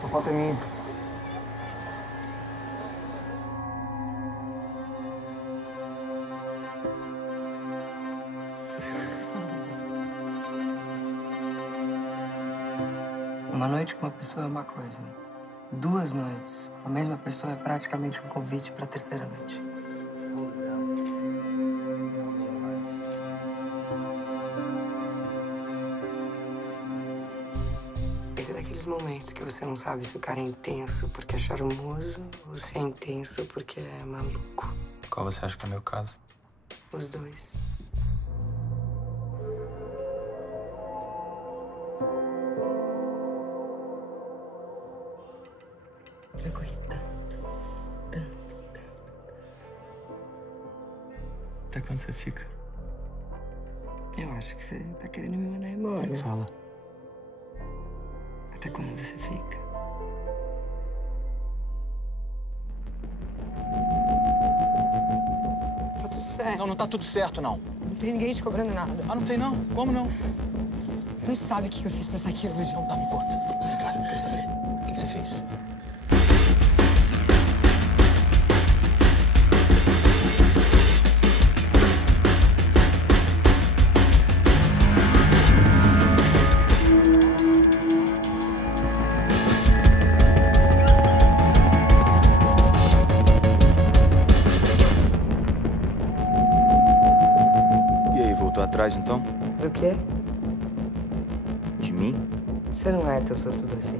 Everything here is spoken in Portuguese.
Essa foto é minha. Uma noite com uma pessoa é uma coisa. 2 noites com a mesma pessoa é praticamente um convite para a terceira noite. Esse é daqueles momentos que você não sabe se o cara é intenso porque é charmoso ou se é intenso porque é maluco. Qual você acha que é meu caso? Os dois. Eu corri tanto. Até quando você fica? Eu acho que você tá querendo me mandar embora. Fala. Até quando você fica? Tá tudo certo. Não, não tá tudo certo, não. Não tem ninguém te cobrando nada. Ah, não tem, não? Como não? Você não sabe o que eu fiz pra estar aqui hoje. Não, tá, me conta. Cara, eu quero saber. O que você fez? E aí, voltou atrás, então? Do quê? De mim? Você não é tão sortudo assim.